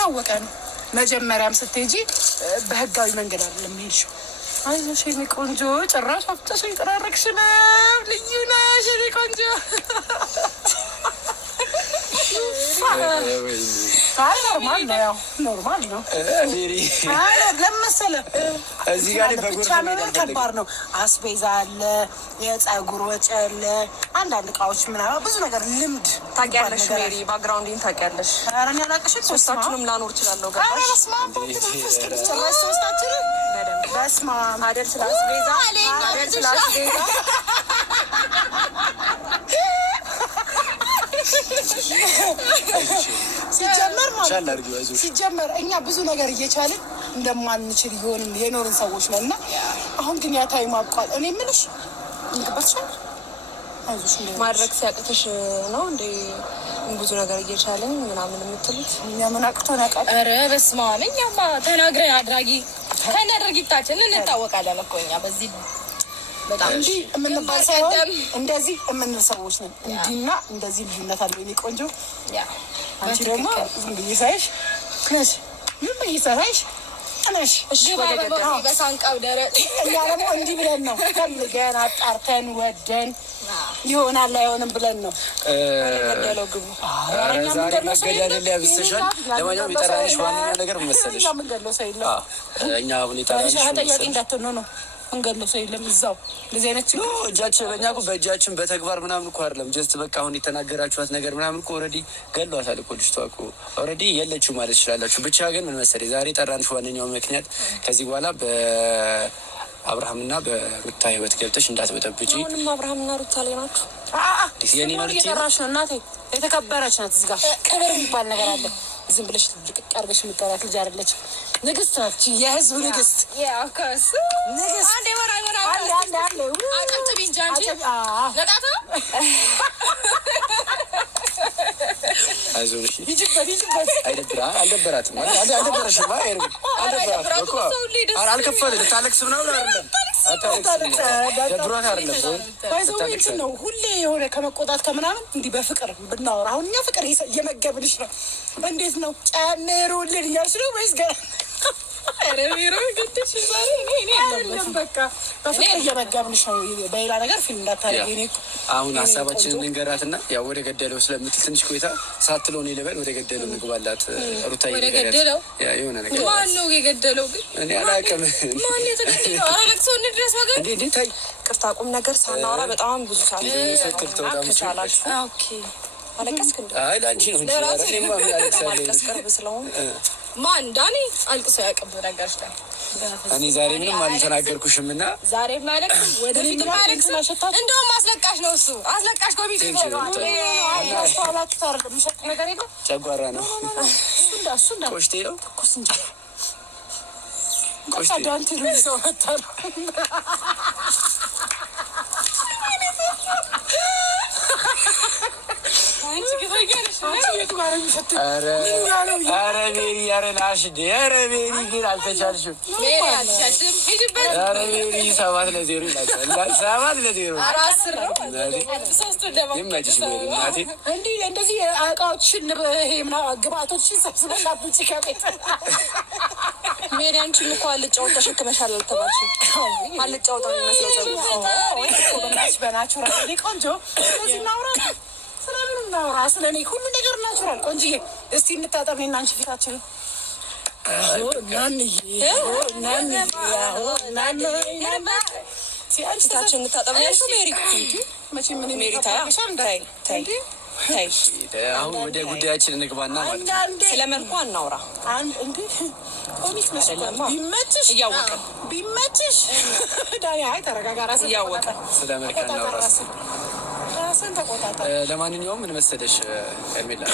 የታወቀ ነው። መጀመሪያም ስትሄጂ በህጋዊ መንገድ አይደለም ሄድሽው። አይዞሽ የኔ ቆንጆ ጭራሽ አፍጥሽ ይጠራረክሽ ነው። ልዩ ነሽ የኔ ቆንጆ። ኖርማል ነው፣ ያው ኖርማል ነው። ለምን መሰለህ እዚህ ጋር ብቻ መኖር ከባድ ነው። አስቤዛ አለ፣ የፀጉር ወጪ አለ፣ አንዳንድ እቃዎች ምናምን ብዙ ነገር ልምድ ታውቂያለሽ። ሜሪ ባክግራውንዲን ታውቂያለሽ። ኧረ እኔ አላውቅሽም። ሶስታችንም ላኖር እችላለሁ። ገባሽ? ሶስታችንም በስመ አብ አይደል? ስለ አስቤዛ አይደል? ስለ አስቤዛ ሲጀመር እኛ ብዙ ነገር እየቻልን እንደማንችል የኖርን ሰዎች ነው። እና አሁን ግን ያ ታይም አብቋል። እኔ የምልሽ እንግባሻል ማድረግ ሲያቅትሽ ነው እንዴ ብዙ ነገር እየቻልን ምናምን የምትሉት? እኛ ምን አቅቶን ያውቃል? ኧረ በስመ አብ እኛማ ተናግረን አድራጊ ከእኛ ድርጊታችን እንታወቃለን እኮ እኛ በዚህ በጣም እንዲህ የምንባል ሳይሆን እንደዚህ የምንል ሰዎች ነን። እንዲህና እንደዚህ ልዩነት አለው የኔ ቆንጆ። አንቺ ደግሞ ዝም ብዬ ሳይሽ ነሽ፣ ዝም ብዬ ሳይሽ ነሽ። በሳንቃው ደረቅ እኛ ደግሞ እንዲህ ብለን ነው ፈልገን አጣርተን ወደን ይሆናል አይሆንም ብለን ነው ገደለው ግቡ። ዛሬ መገዳደል ያብስሻል። ለማንኛውም የጠራንሽ ዋነኛ ነገር መሰለሽ እኛ አሁን የጠራንሽ ተጠያቂ እንዳትሆን ነው። እንገለው ሰው የለም እዛው እንደዚህ አይነት እጃችን በእኛ እኮ በእጃችን በተግባር ምናምን እኮ አይደለም። ጀስት በቃ አሁን የተናገራችኋት ነገር ምናምን እኮ ኦልሬዲ ገሏታል እኮ ልጅቷ እኮ ኦልሬዲ የለችው ማለት ትችላላችሁ። ብቻ ግን ምን መሰለኝ ዛሬ ጠራንሽ ዋነኛው ምክንያት ከዚህ በኋላ በአብርሃምና በሩታ ህይወት ገብተሽ እንዳትበጠብጪ። አሁንም አብርሃምና ሩታ ላይ ናችሁ? የኔ ነው እየጠራሽ ነው እናቴ። የተከበረች ናት። እዚህ ጋር ክብር የሚባል ነገር አለ። ዝም ብለሽ ልቅቅ አድርገሽ የምትጠራት ልጅ አይደለችም። ንግስት ናት። የህዝብ ንግስት ንግስት። አንዴ ወራ አጨብጭቢ እንጂ አንቺ ለቃታ አይዞሽ ይጅበት አልደበራትም። አልደበረሽማ አልከፈል ልታለቅስ ምናምን አይደለም። ደብሯት አይደለም ባይዘው ነው ሁሌ የሆነ ከመቆጣት ከምናምን እንዲህ በፍቅር ብናወራ አሁን እኛ ፍቅር እየመገብንሽ ነው። እንዴት ነው ጨምሩልን እያልሽ ነው ወይስ ገና በቃ በፍቅር እየመገብንሽ ነው? በሌላ ነገር ፊልም እንዳታደርጊ። አሁን ሀሳባችንን እንገራትና ያው ወደ ገደለው ስለምትል ትንሽ ቆይታ ሳትለው እኔ ልበል ወደ ገደለው እንግባላት። ሩታ የሆነ ነገር ማነው የገደለው? ግን እኔ አላውቅም። ማን የተገደለው? አረለቅሶ እንድረስ ወገን እንዴ ታይ ቅርታ ቁም ነገር ሳናወራ በጣም ብዙ ሰዓት ኦኬ አለቀስክ እንዴ? አይ ላንቺ ነው እንጂ እኔማ አለቀስ ቅርብ ስለሆነ ማን ዳኒ አልቅሶ ያቀብ ነገርሽ ላይ እኔ ዛሬ ምንም አልተናገርኩሽም እና ዛሬ ማለት ወደፊት ማለት እንደውም አስለቃሽ ነው እሱ አስለቃሽ ኮሚቴ ነው። አስተዋላችሁ ታርግ ምሽጥ ነገር የለም። ጨጓራ ነው እሱ ቆሽቴ ነው ኩስ እንጂ ቆሽቴ ዳንቲ ነው ሰው አታሩ ኧረ ሜሪ ኧረ ናሽ ኧረ ሜሪ ግን አልተቻልሽም። ኧረ ሜሪ 7-0 ይላቸዋል። 7-0 ይመችሽ ሜሪ እናቴ። እንደዚህ እቃዎችን ግብአቶችን ሰብስበሽ አትውጪ ከቤት። ሜሪ አንቺም እኮ አልጫውን ተሸክመሻል አልተባልሽም? አልጫው ነው የሚመስለው። በናቹራል ቆንጆ ስለዚህ እናውራ ስለምን እናውራ? ስለኔ ሁሉ ነገር ናቹራል ቆንጆዬ። እስቲ እንታጠብ እኔና አንቺ ፊታችን ፊታችን እንታጠብ ያልሽው ሜሪ መቼም ምን ሜሪ ታይ አሁን ወደ ጉዳያችን እንግባና ማለት ነው። ስለ መልኩ እናውራ። ፖሊስ መስሎኝ ቢመችሽ እያወቅን ቢመችሽ ዳኒ አይ ተረጋጋ። ራስህ እያወቅን ስለ መልክ እናውራ። ራስህን ተቆጣጣ። ለማንኛውም ምን መሰለሽ ሄርሜላ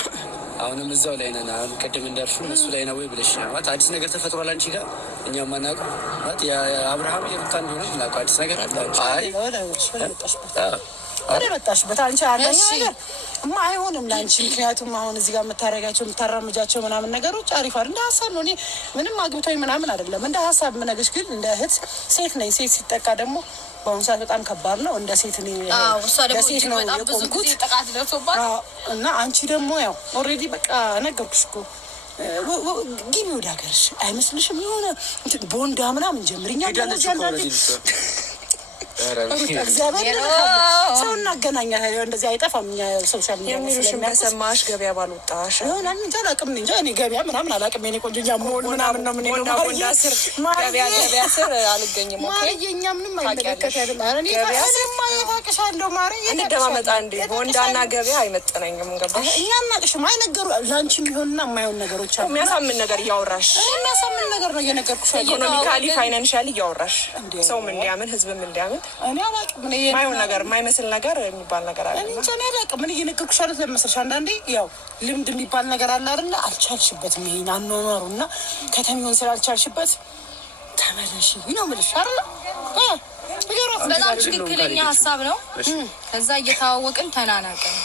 አሁንም እዛው ላይ ነን። አሁን ቅድም እንዳልሽው እነሱ ላይ ነው ወይ ብለሽ ማለት አዲስ ነገር ተፈጥሯል አንቺ ጋር እኛ ማናውቀው ማለት የአብርሃም የሩታ እንደሆነ ምናውቀው አዲስ ነገር አለ። አይ ወደ መጣሽበት አንቺ አለኝ ነገር አይሆንም ለአንቺ። ምክንያቱም አሁን እዚህ ጋር የምታረጋቸው የምታራምጃቸው ምናምን ነገሮች አሪፍ አይደል? እንደ ሀሳብ ነው። እኔ ምንም አግብቶኝ ምናምን አይደለም እንደ ሀሳብ የምነግርሽ፣ ግን እንደ እህት ሴት ነኝ። ሴት ሲጠቃ ደግሞ በአሁኑ ሰዓት በጣም ከባድ ነው። እንደ ሴት እኔ ለሴት ነው የቆምኩት እና አንቺ ደግሞ ያው ኦልሬዲ በቃ ነገርኩሽ እኮ ግቢ ወደ ሀገርሽ አይመስልሽም? የሆነ ቦንዳ ምናምን ጀምርኛ እግዚአብሔር ሰው እናገናኛለን። እንደዚህ አይጠፋም። እኛ ሶሻል ሚዲያ የሚሉሽን በሰማሽ ገበያ ባልወጣሽ ይሆናል እንጂ አላውቅም። እንጃ እኔ ገበያ ምናምን አላውቅም። የእኔ ቆንጆ እኛ ሞል ምናምን ነው ምን ቦንዳ ስር ገበያ ስር አልገኝም። ኦኬ እኛ ምንም አይመለከት አይደለም። እኔ ታውቅሻለሁ ማርዬ እንደማመጣ እንዴ ቦንዳና ገበያ አይመጥነኝም። ገባሽ? እኛ እናቅሽም አይነገሩ ላንቺ የሚሆንና የማይሆን ነገሮች አሉ። የሚያሳምን ነገር እያወራሽ የሚያሳምን ነገር ነው እየነገርኩሽ። ኢኮኖሚካሊ ፋይናንሻሊ እያወራሽ ሰው ምን እንዲያምን ህዝብም እንዲያምን እኔ አላውቅም። የማይሆን ነገር የማይመስል ነገር የሚባል ነገር አለ። እኔ አላውቅም። ምን እየነገርኩሽ አይደል ለመሰልሽ አንዳንዴ ያው ልምድ የሚባል ነገር አለ አይደል? አልቻልሽበትም ይሄን አኗኗሩና ከተሚውን ስላልቻልሽበት ተመለሽ ነው የምልሽ አይደል? በጣም ትክክለኛ ሀሳብ ነው። ከዛ እየተዋወቅን ተናናቀን